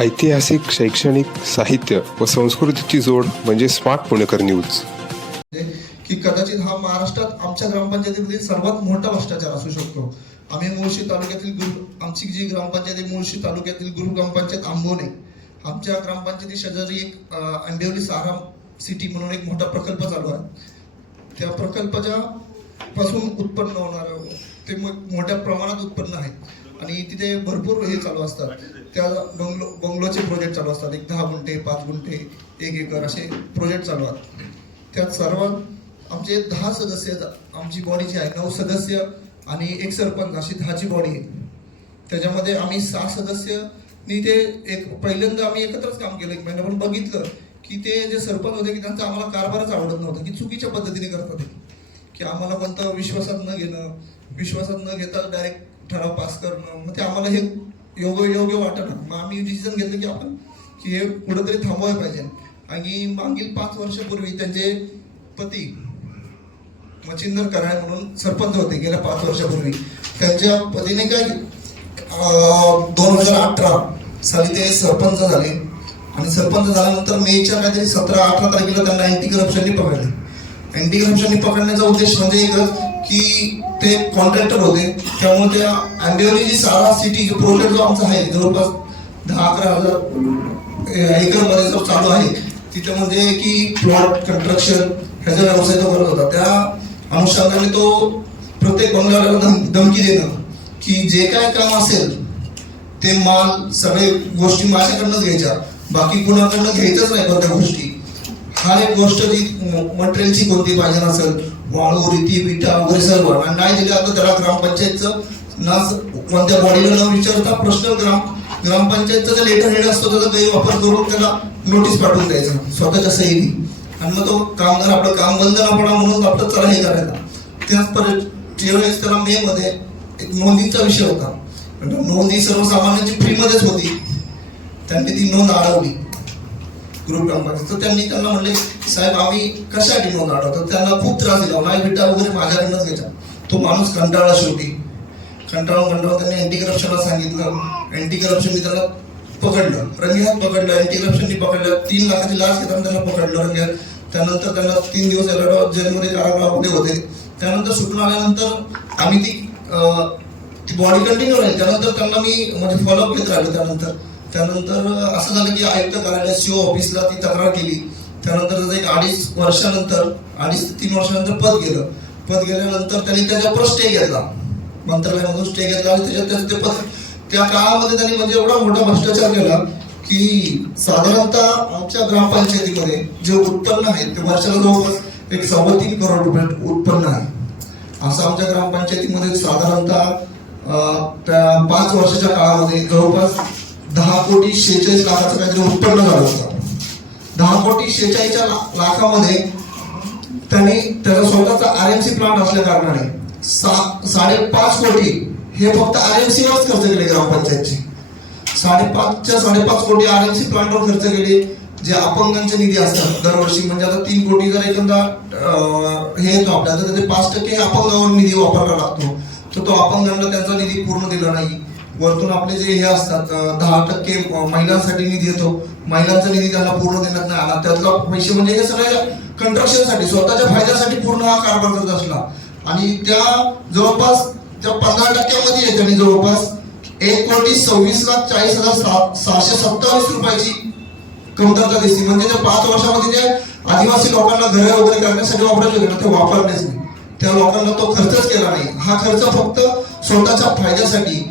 ऐतिहासिक शैक्षणिक साहित्य व संस्कृतीची जोड म्हणजे स्मार्ट पुणेकर न्यूज. की कदाचित हा महाराष्ट्रात आमच्या ग्रामपंचायतीमधील सर्वात मोठा भ्रष्टाचार असू शकतो. आम्ही मुळशी तालुक्यातील गुरु आमची जी ग्रामपंचायत आहे मुळशी तालुक्यातील गुरु ग्रामपंचायत आंबोने. आमच्या ग्रामपंचायती शेजारी एक आंबिवली सारा सिटी म्हणून एक मोठा प्रकल्प चालू आहे. त्या प्रकल्पाच्या पासून उत्पन्न होणारं ते मग मोठ्या प्रमाणात उत्पन्न आहे. आणि तिथे भरपूर हे चालू असतात. त्या बंगलो बंगलोचे प्रोजेक्ट चालू असतात. एक दहा गुंठे पाच गुंठे एक एकर असे प्रोजेक्ट चालू आहेत. त्यात सर्वात आमचे दहा सदस्य आमची बॉडी जी आहे नऊ सदस्य आणि एक सरपंच अशी दहाची बॉडी आहे. त्याच्यामध्ये आम्ही सहा सदस्यनी ते एक पहिल्यांदा आम्ही एकत्रच काम केलं एक महिना. पण बघितलं की ते जे सरपंच होते की त्यांचा आम्हाला कारभारच आवडत नव्हता की चुकीच्या पद्धतीने करतात की आम्हाला कोणतं विश्वासात न घेणं विश्वासात न घेता डायरेक्ट ठराव पास करणं मग ते आम्हाला हे योग्य योग्य वाटत मग आम्ही डिसिजन घेतलं की आपण की हे कुठंतरी थांबवायला पाहिजे. आणि मागील पाच वर्षापूर्वी त्यांचे पती मच्छिंदर कराळे म्हणून सरपंच होते गेल्या पाच वर्षापूर्वी. त्यांच्या पतीने काय दोन हजार अठरा साली ते सरपंच झाले. आणि सरपंच झाल्यानंतर मेच्या काहीतरी सतरा अठरा तारखेला त्यांना अँटी करप्शनने पकडले. अँटी करप्शननी पकडण्याचा उद्देश म्हणजे एकच की ते कॉन्ट्रॅक्टर होते. त्यामुळे त्या आंबेवली जी सारा सिटी प्रोजेक्ट जो आमचा आहे जवळपास दहा अकरा हजार एकरमध्ये जो चालू आहे तिथे म्हणजे की प्लॉट कन्स्ट्रक्शन ह्याचा व्यवसाय तो करत होता. त्या अनुषंगाने तो प्रत्येक बंगल्याला धम धमकी देणं की जे काय काम असेल ते माल सगळे गोष्टी माझ्याकडनंच घ्यायच्या. बाकी कुणाकडनं घ्यायचंच नाही कोणत्या गोष्टी. हर एक गोष्ट जी मटेरियलची कोणती पाहिजे नसेल वाळू रीती विटा वगैरे सर्व. आणि नाही दिले आता त्याला ग्रामपंचायतचं ना कोणत्या बॉडीला न विचारता प्रश्न ग्राम ग्रामपंचायतचा जे लेटर हेड असतो त्याचा गैरवापर करून त्याला नोटीस पाठवून द्यायचं. स्वतःच्या सहीने. आणि मग तो कामगार आपलं काम बंद ना पडा म्हणून आपलं चला हे करायचा त्याच परत त्यावेळेस त्याला मे मध्ये एक नोंदीचा विषय होता. नोंदी सर्वसामान्यांची फ्रीमध्येच होती. त्यांनी ती नोंद अडवली ग्रुप नंबर तर त्यांनी त्यांना म्हणले साहेब आम्ही कशासाठी नोंद अडवतो त्यांना खूप त्रास दिला. माझ्या विटा वगैरे माझ्याकडनंच घ्यायचा तो माणूस कंटाळा शेवटी. कंटाळा कंटाळून त्यांनी अँटी करप्शनला सांगितलं. अँटी करप्शन मी त्याला पकडलं. रंगेहात पकडलं. अँटी करप्शननी पकडलं. तीन लाखाची लाच घेताना त्यांना पकडलं रंगेहात. त्यानंतर त्यांना तीन दिवस एलगाव जेलमध्ये कारागृहामध्ये होते. त्यानंतर सुटून आल्यानंतर आम्ही ती ती बॉडी कंटिन्यू राहील त्यानंतर त्यांना मी म्हणजे फॉलोअप घेत राहिलो त्यानंतर. त्यानंतर असं झालं की आयुक्त कार्यालय सीओ ऑफिसला ती तक्रार केली. त्यानंतर त्याचं एक अडीच वर्षानंतर अडीच ते तीन वर्षानंतर पद गेलं. पद गेल्यानंतर त्यांनी त्याच्यावर स्टे घेतला. मंत्रालयामधून स्टे घेतला आणि त्याच्यात त्याचं ते पद त्या काळामध्ये त्यांनी म्हणजे एवढा मोठा भ्रष्टाचार केला की साधारणतः आमच्या ग्रामपंचायतीमध्ये जे उत्पन्न आहे ते वर्षाला जवळपास एक सव्वा तीन करोड रुपये उत्पन्न आहे. असं आमच्या ग्रामपंचायतीमध्ये साधारणतः त्या पाच वर्षाच्या काळामध्ये जवळपास दहा कोटी शेहेचाळीस लाखाचं काहीतरी उत्पन्न झालं होतं. दहा कोटी शेहेचाळीसच्या लाखामध्ये त्यांनी त्याचा स्वतःचा आर एम सी प्लांट असल्या कारणाने सा साडेपाच कोटी हे फक्त आर एम सीवरच खर्च केले ग्रामपंचायतचे. साडेपाचच्या साडेपाच कोटी आर एम सी प्लांटवर खर्च केले जे अपंगांचे निधी असतात दरवर्षी. म्हणजे आता तीन कोटी जर एखादा हे येतो आपल्याला तर ते पाच टक्के अपंगावर निधी वापरावा लागतो. तर तो अपंगांना त्यांचा निधी पूर्ण दिला नाही. वरतून आपले जे हे असतात दहा टक्के महिलांसाठी निधी येतो. महिलांचा निधी त्यांना पूर्ण देण्यात नाही आला. त्यातला पैसे म्हणजे हे सगळ्या कंट्रक्शनसाठी स्वतःच्या फायद्यासाठी पूर्ण हा कारभार करत असला. आणि त्या जवळपास त्या पंधरा टक्क्यामध्ये आहे त्यांनी जवळपास एक कोटी सव्वीस लाख चाळीस हजार सहाशे सत्तावीस रुपयाची कमतरता दिसली म्हणजे त्या पाच वर्षामध्ये जे आदिवासी लोकांना घरे वगैरे करण्यासाठी वापरले होते ते वापरलेच नाही. त्या लोकांना तो खर्चच केला नाही. हा खर्च फक्त स्वतःच्या फायद्यासाठी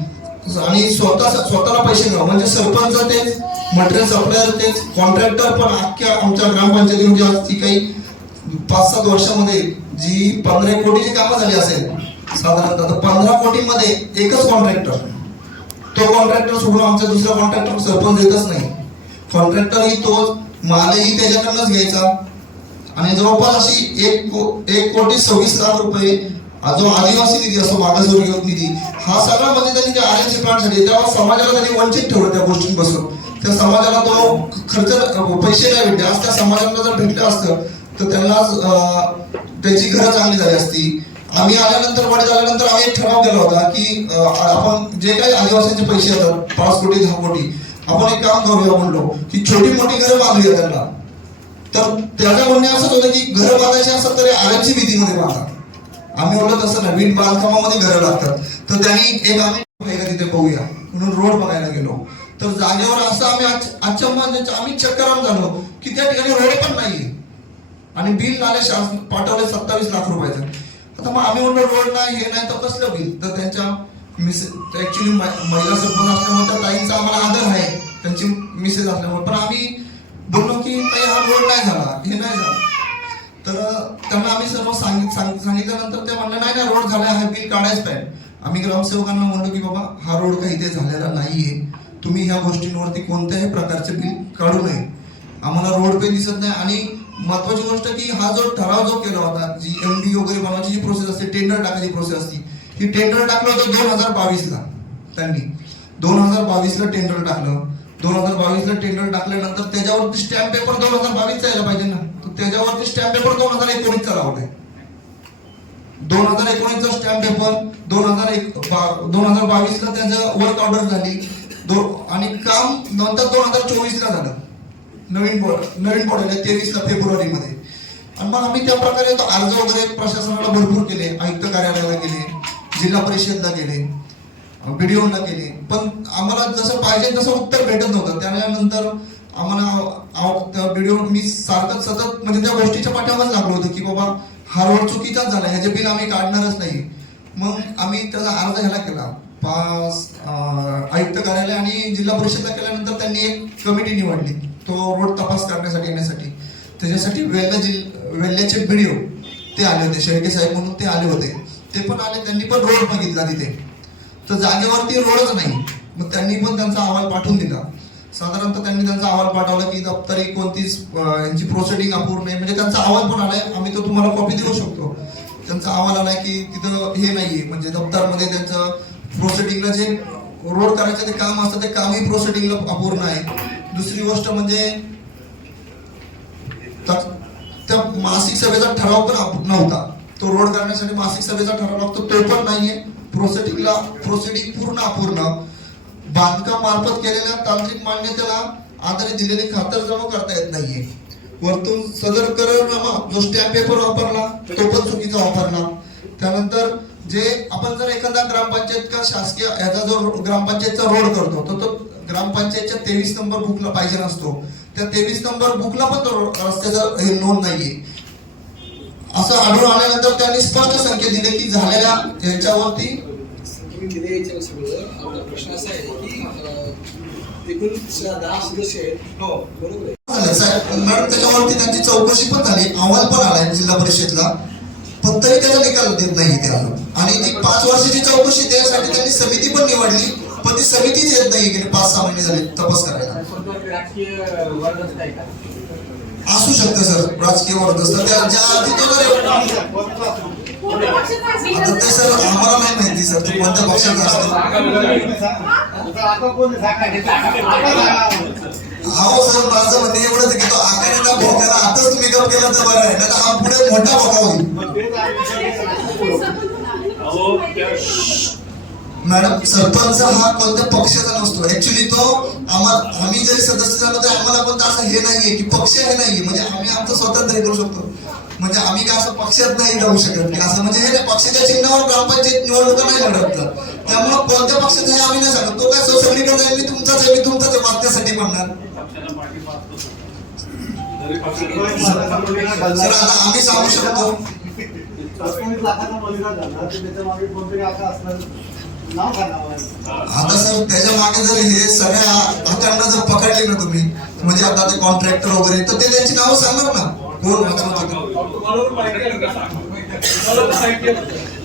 आणि स्वतः स्वतःला पैसे घ्या म्हणजे सरपंच तेच मटेरियल सप्लायर तेच कॉन्ट्रॅक्टर पण अख्ख्या आमच्या ग्रामपंचायतीमध्ये म्हणजे आज ती काही पाच सात वर्षामध्ये जी पंधरा कोटीची कामं झाली असेल साधारणतः तर पंधरा कोटीमध्ये एकच कॉन्ट्रॅक्टर तो कॉन्ट्रॅक्टर सोडून आमचा दुसरा कॉन्ट्रॅक्टर सरपंच देतच नाही. कॉन्ट्रॅक्टर ही तोच मालही त्याच्याकडनंच घ्यायचा. आणि जवळपास अशी एक को- एक कोटी सव्वीस लाख रुपये जो आदिवासी निधी असतो मागासवर्गीय निधी हा सगळा म्हणजे त्यांनी जे आर एन प्लांटसाठी तेव्हा समाजाला त्यांनी वंचित ठेवलं त्या गोष्टींपासून. त्या समाजाला तो खर्च पैसे नाही भेटले. आज त्या समाजाला जर भेटलं असतं तर त्यांना त्याची घरं चांगली झाली असती. आम्ही आल्यानंतर वाढ झाल्यानंतर आम्ही एक ठराव केला होता की आपण जे काही आदिवासींचे पैसे येतात पाच कोटी दहा कोटी आपण एक काम करूया म्हणलो की छोटी मोठी घरं बांधूया त्यांना. तर त्याचं म्हणणे असंच होतं की घर बांधायची असं तरी आरक्षी विधीमध्ये बांधा आम्ही ओळखत तसं नवीन बांधकामामध्ये घरं लागतात तर त्यांनी एक आम्ही तिथे बघूया. म्हणून रोड बघायला गेलो. तर जागेवर असं आम्ही आज- आजच्या म्हणजे आम्ही चक्कराम झालो की त्या ठिकाणी रोड पण नाही आणि बिल आले शासन पाठवले सत्तावीस लाख रुपयाचं. आता मग आम्ही म्हणलो रोड नाही हे नाही तर कसलं बिल? तर त्यांच्या मिस ऍक्च्युली महिला सरपंच असल्यामुळे त्या ताईंचा आम्हाला आदर आहे. त्यांची मिसेस असल्यामुळे. पण आम्ही बोललो की ताई हा रोड नाही झाला. हे नाही झाला. तर त्यांना आम्ही सर्व सांगित सांग- सांगितल्यानंतर ते म्हणलं नाही नाही रोड झाला हा बिल काढायच पाहिजे आम्ही ग्रामसेवकांना म्हणलो की बाबा हा रोड काही इथे झालेला नाहीये. तुम्ही ह्या गोष्टींवरती कोणत्याही प्रकारचे बिल काढू नये. आम्हाला रोड पे दिसत नाही. आणि महत्वाची गोष्ट की हा जो ठराव जो केला होता जी एम डी वगैरे बनवायची जी प्रोसेस असते टेंडर टाकायची प्रोसेस असते ही टेंडर टाकलं होतं दोन हजार बावीसला त्यांनी. दोन हजार बावीसला टेंडर टाकलं. दोन हजार बावीसला टेंडर टाकल्यानंतर त्याच्यावरती स्टॅम्प पेपर दोन हजार बावीसचा यायला पाहिजे ना. त्याच्यावरती स्टॅम्प पेपर दोन हजार एकोणीसचा लावलाय दोन हजार एकोणीसचा स्टॅम्प पेपर दोन हजार एक बा- दोन हजार बावीसला त्याचं वर्क ऑर्डर झाली. आणि काम नंतर दोन हजार चोवीसला झालं. नवीन बोर्ड नवीन बोर्ड आहे तेवीसला फेब्रुवारीमध्ये. आणि मग आम्ही त्या प्रकारे तो अर्ज वगैरे प्रशासनाला भरपूर केले आयुक्त कार्यालयाला केले जिल्हा परिषदला गेले बीडीओला केले पण आम्हाला जसं पाहिजे तसं उत्तर भेटत नव्हतं. त्यानंतर आम्हाला व्हिडिओ मी सारखं सतत म्हणजे त्या गोष्टीच्या पाठीमागच लागलो होतो की बाबा हा रोड चुकीचाच झाला ह्याचे बिल आम्ही काढणारच नाही. मग आम्ही त्याचा अर्ज ह्याला केला. पास आयुक्त कार्यालय आणि जिल्हा परिषदला केल्यानंतर त्यांनी एक कमिटी निवडली. तो रोड तपास करण्यासाठी येण्यासाठी. त्याच्यासाठी वेल्ला जिल वेल्ल्याचे व्हिडिओ ते आले होते शेळके साहेब म्हणून ते आले होते. ते पण आले त्यांनी पण रोड बघितला तिथे. तर जागेवरती रोडच नाही. मग त्यांनी पण त्यांचा अहवाल पाठवून दिला. साधारणतः त्यांनी त्यांचा अहवाल पाठवला की दप्तरी कोणतीच यांची प्रोसिडिंग अपूर्ण आहे. म्हणजे त्यांचा अहवाल पण आलाय. आम्ही तो तुम्हाला कॉपी देऊ शकतो. त्यांचा अहवाल आलाय की तिथं हे नाहीये. म्हणजे दप्तरमध्ये त्यांचं प्रोसिडिंगला जे रोड करायचं ते काम असतं ते कामही प्रोसिडिंगला अपूर्ण आहे. दुसरी गोष्ट म्हणजे त्या मासिक सभेचा ठराव पण नव्हता. तो रोड करण्यासाठी मासिक सभेचा ठराव लागतो तो पण नाहीये. प्रोसिडिंगला प्रोसिडिंग पूर्ण अपूर्ण. बांधकाम मार्फत केलेल्या तांत्रिक मान्यतेला आधारे दिलेली खातर जमा करता येत नाहीये. वरतून सदर करारनामा जो स्टॅम्प पेपर वापरला तो पण चुकीचा वापरला. त्यानंतर जे आपण जर एखादा ग्रामपंचायत का शासकीय याचा जो ग्रामपंचायतचा रोड करतो तर तो ग्रामपंचायतच्या तेवीस नंबर बुकला पाहिजे नसतो. त्या तेवीस नंबर बुकला पण तो रस्त्याचा हे नोंद नाहीये. असं आढळून आल्यानंतर त्यांनी स्पष्ट संकेत दिले की झालेल्या याच्यावरती दिले याच्यावर सगळं. आपला प्रश्न असा आहे की एकूण स- दहा सदस्य आहेत. हो. बरोबर आहे. मॅडम त्याच्यावरती त्यांची चौकशी पण झाली. अहवाल पण आलाय जिल्हा परिषदला पण तरी त्याचा निकाल देत नाही ते अजून आणि ती पाच वर्षाची चौकशी देण्यासाठी त्यांनी समिती पण निवडली पण ती समितीच येत नाही गेली पाच सहा महिने झाले तपास करायला. राजकीय वर्ग आहे का असू शकतं सर. राजकीय वर्दस्त त्या ज्या आता ते सर आम्हाला नाही माहिती सर. तो कोणत्या अहो सर माझं म्हणणे एवढंच की तो आकाराला भोकाला आताच मेकअप केला तर बरं आहे नाही हा पुढे मोठा भोका होईल? मॅडम सरपंच हा कोणत्या पक्षाचा नसतो. ऍक्च्युली तो आम्हाला आम्ही जरी सदस्य झालो तरी आम्हाला पण असं हे नाहीये की पक्ष हे नाहीये. म्हणजे आम्ही आमचं स्वतंत्र हे करू शकतो. म्हणजे आम्ही काय असं पक्षात नाही जाऊ शकत. की असं म्हणजे हे नाही, पक्षाच्या चिन्हावर ग्रामपंचायत निवडणुका नाही लढत. त्यामुळे कोणत्या पक्षाचं हे आम्ही नाही सांगत. तो काय सगळीकडे जाईल मी तुमचाच आहे मी तुमचाच वाचण्यासाठी म्हणणार. सर आता आम्ही सांगू शकतो. आता सर त्याच्यामागे जर हे सगळ्या हातांना जर पकडले ना तुम्ही म्हणजे आता ते कॉन्ट्रॅक्टर वगैरे तर ते त्यांची नावं सांगणार ना. कोण वाचवत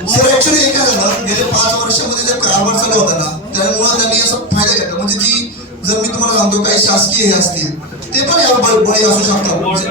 सर ऍक्च्युली हे काय झालं गेले पाच वर्षामध्ये जे कारभार चालू होता ना त्यामुळे त्यांनी असं फायदा घेतला म्हणजे जी जर मी तुम्हाला सांगतो काही शासकीय हे असतील ते पण यावर बळी बळी असू शकतात म्हणजे